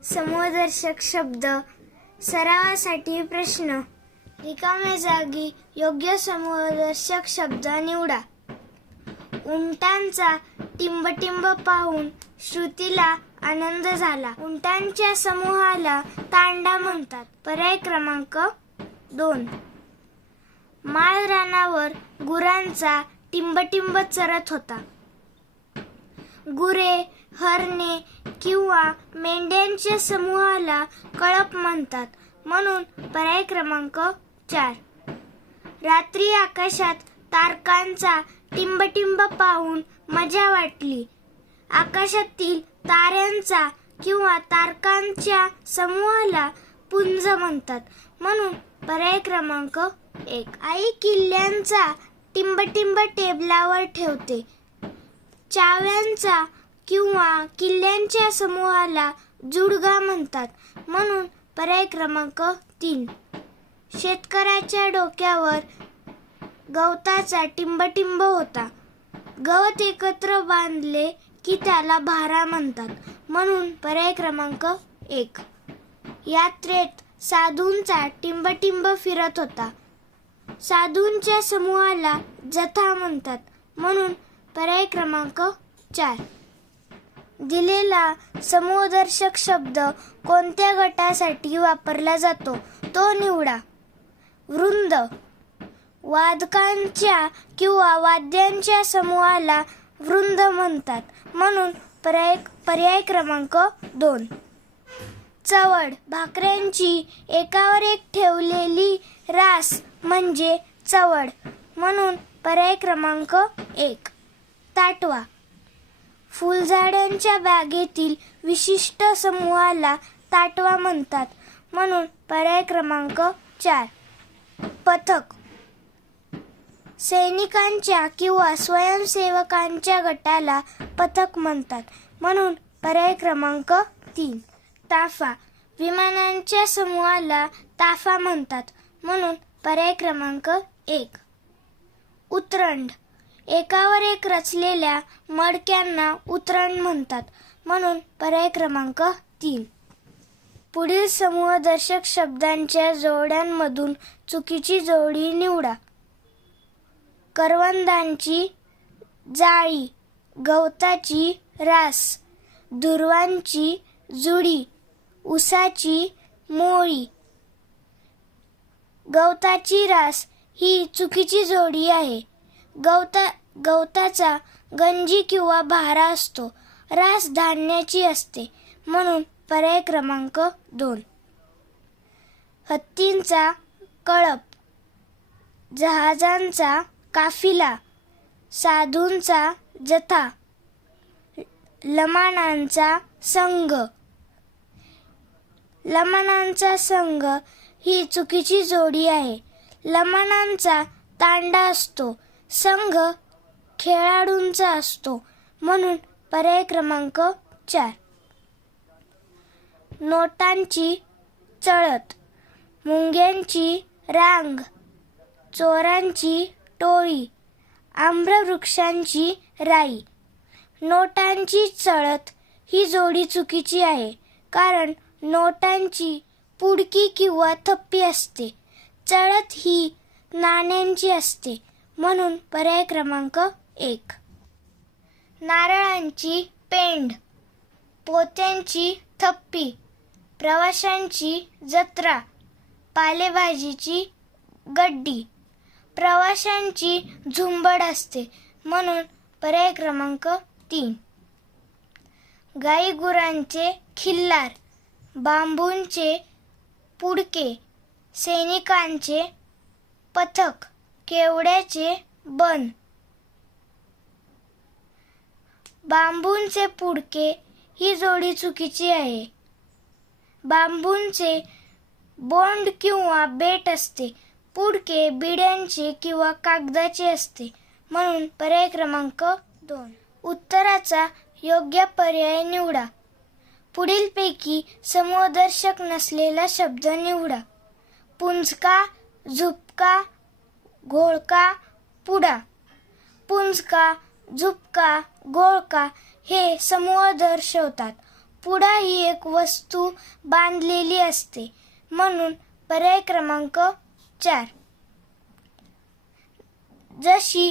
समूहदर्शक शब्द सरावासाठी प्रश्न. रिकाम्या जागी योग्य समूहदर्शक शब्द निवडा. उंटांचा टिंबटिंब पाहून श्रुतीला आनंद झाला. उंटांच्या समूहाला तांडा म्हणतात. पर्याय क्रमांक 2. माळ रानावर गुरांचा टिंबटिंब चरत होता. गुरे, हरणे किंवा मेंढ्यांच्या समूहाला कळप म्हणतात, म्हणून पर्याय क्रमांक 4. रात्री आकाशात तारकांचा टिंबटिंब पाहून मजा वाटली. आकाशातील ताऱ्यांचा किंवा तारकांच्या समूहाला पुंज म्हणतात, म्हणून पर्याय क्रमांक 1. आई किल्ल्यांचा टिंबटिंब टेबलावर ठेवते. चाव्यांचा किंवा किल्ल्यांच्या समूहाला जुडगा म्हणतात, म्हणून पर्याय क्रमांक 3. शेतकऱ्याच्या डोक्यावर गवताचा टिंबटिंब होता. गवत एकत्र बांधले की त्याला भारा म्हणतात, म्हणून पर्याय क्रमांक 1. यात्रेत साधूंचा टिंबटिंब फिरत होता. साधूंच्या समूहाला जथा म्हणतात, म्हणून पर्याय क्रमांक 4. दिलेला समूहदर्शक शब्द कोणत्या गटासाठी वापरला जातो तो निवडा. वृंद. वादकांच्या किंवा वाद्यांच्या समूहाला वृंद म्हणतात, म्हणून पर्याय क्रमांक 2. चवड. भाकऱ्यांची एकावर एक ठेवलेली रास म्हणजे चवड, म्हणून पर्याय क्रमांक 1. ताटवा. फुलझाडांच्या बागेतील विशिष्ट समूहाला ताटवा म्हणतात, म्हणून पर्याय क्रमांक 4. पथक. सैनिकांच्या किंवा स्वयंसेवकांच्या गटाला पथक म्हणतात, म्हणून पर्याय क्रमांक 3. ताफा. विमानांच्या समूहाला ताफा म्हणतात, म्हणून पर्याय क्रमांक 1. उतरंड. एकावर एक रचलेल्या मडक्यांना उतरंड म्हणतात, म्हणून पर्याय क्रमांक 3. पुढील समूहदर्शक शब्दांच्या जोड्यांमधून चुकीची जोडी निवडा. करवंदांची जाळी, गवताची रास, दुर्वांची जुडी, उसाची मोळी. गवताची रास ही चुकीची जोडी आहे. गवताचा गंजी किंवा भारा असतो. रास धान्याची असते, म्हणून पर्याय क्रमांक 2. हत्तींचा कळप, जहाजांचा काफिला, साधूंचा जथा, लमाणांचा संघ. लमाणांचा संघ ही चुकीची जोडी आहे. लमाणांचा तांडा असतो. संघ खेळाडूंचा असतो, म्हणून पर्याय क्रमांक 4. नोटांची चळत, मुंग्यांची रांग, चोरांची टोळी, आम्रवृक्षांची राई. नोटांची चळत ही जोडी चुकीची आहे, कारण नोटांची पुडकी किंवा थप्पी असते. चळत ही नाण्यांची असते, म्हणून पर्याय क्रमांक 1. नारळांची पेंड, पोत्यांची थप्पी, प्रवाशांची जत्रा, पालेभाजीची गड्डी. प्रवाशांची झुंबड असते, म्हणून पर्याय क्रमांक 3. गाईगुरांचे खिल्लार, बांबूंचे पुडके, सैनिकांचे पथक, केवड्याचे बन. बांबूंचे पुडके ही जोडी चुकीची आहे. बांबूंचे बोंड किंवा बेट असते. पुडके बिड्यांचे किंवा कागदाचे असते, म्हणून पर्याय क्रमांक 2. उत्तराचा योग्य पर्याय निवडा. पुढीलपैकी समूहदर्शक नसलेला शब्द निवडा. पुंजका, झुपका, घोळका, पुडा. पुंजका, झुपका, घोळका हे समूह दर्शवतात. पुढा ही एक वस्तू बांधलेली असते म्हणून पर्याय क्रमांक 4. जशी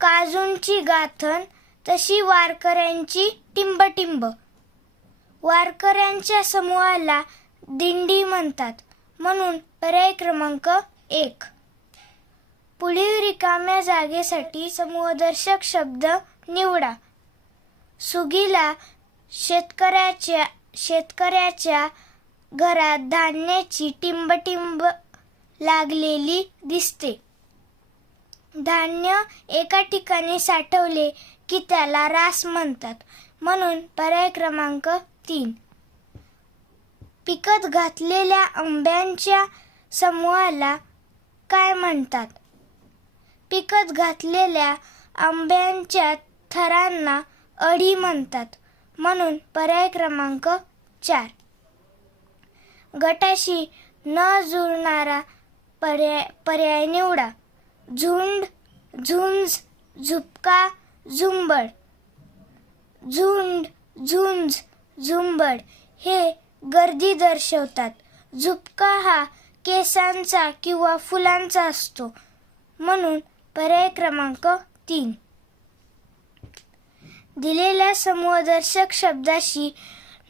काजूंची गाथण तशी वारकऱ्यांची टिंबटिंब. वारकऱ्यांच्या समूहाला दिंडी म्हणतात म्हणून पर्याय क्रमांक 1. पुढील रिकाम्या जागेसाठी समूहदर्शक शब्द निवडा. सुगीला शेतकऱ्याच्या घरात धान्याची टिंबटिंब लागलेली दिसते. धान्य एका ठिकाणी साठवले की त्याला रास म्हणतात म्हणून पर्याय क्रमांक 3. पिकत घातलेल्या आंब्यांच्या समूहाला काय म्हणतात? पिकत घातलेल्या आंब्यांच्या थरांना अढी म्हणतात म्हणून पर्याय क्रमांक 4. गटाशी न जुळणारा पर्याय निवडा. झुंड, झुंज, झुपका, झुंबड. झुंड, झुंज, झुंबड हे गर्दी दर्शवतात. झुपका हा केसांचा किंवा फुलांचा असतो म्हणून पर्याय क्रमांक 3. दिलेल्या समूहदर्शक शब्दाशी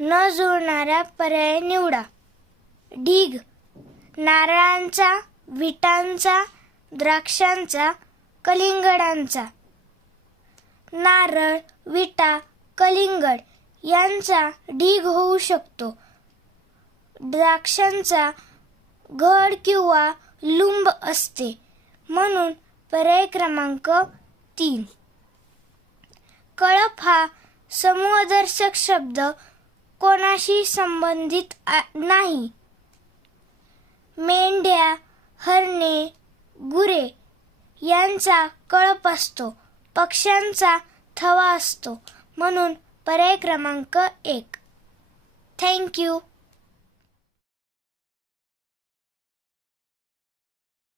न जुळणारा पर्याय निवडा. ढीग, नारळांचा, विटांचा, द्राक्षांचा, कलिंगडांचा. नारळ, विटा, कलिंगड यांचा ढीग होऊ शकतो. द्राक्षांचा घड किंवा लुंब असते म्हणून पर्याय क्रमांक 3. कळप हा समूहदर्शक शब्द कोणाशी संबंधित नाही. मेंढ्या, हरणे, गुरे यांचा कळप असतो. पक्ष्यांचा थवा असतो म्हणून पर्याय क्रमांक 1. Thank you.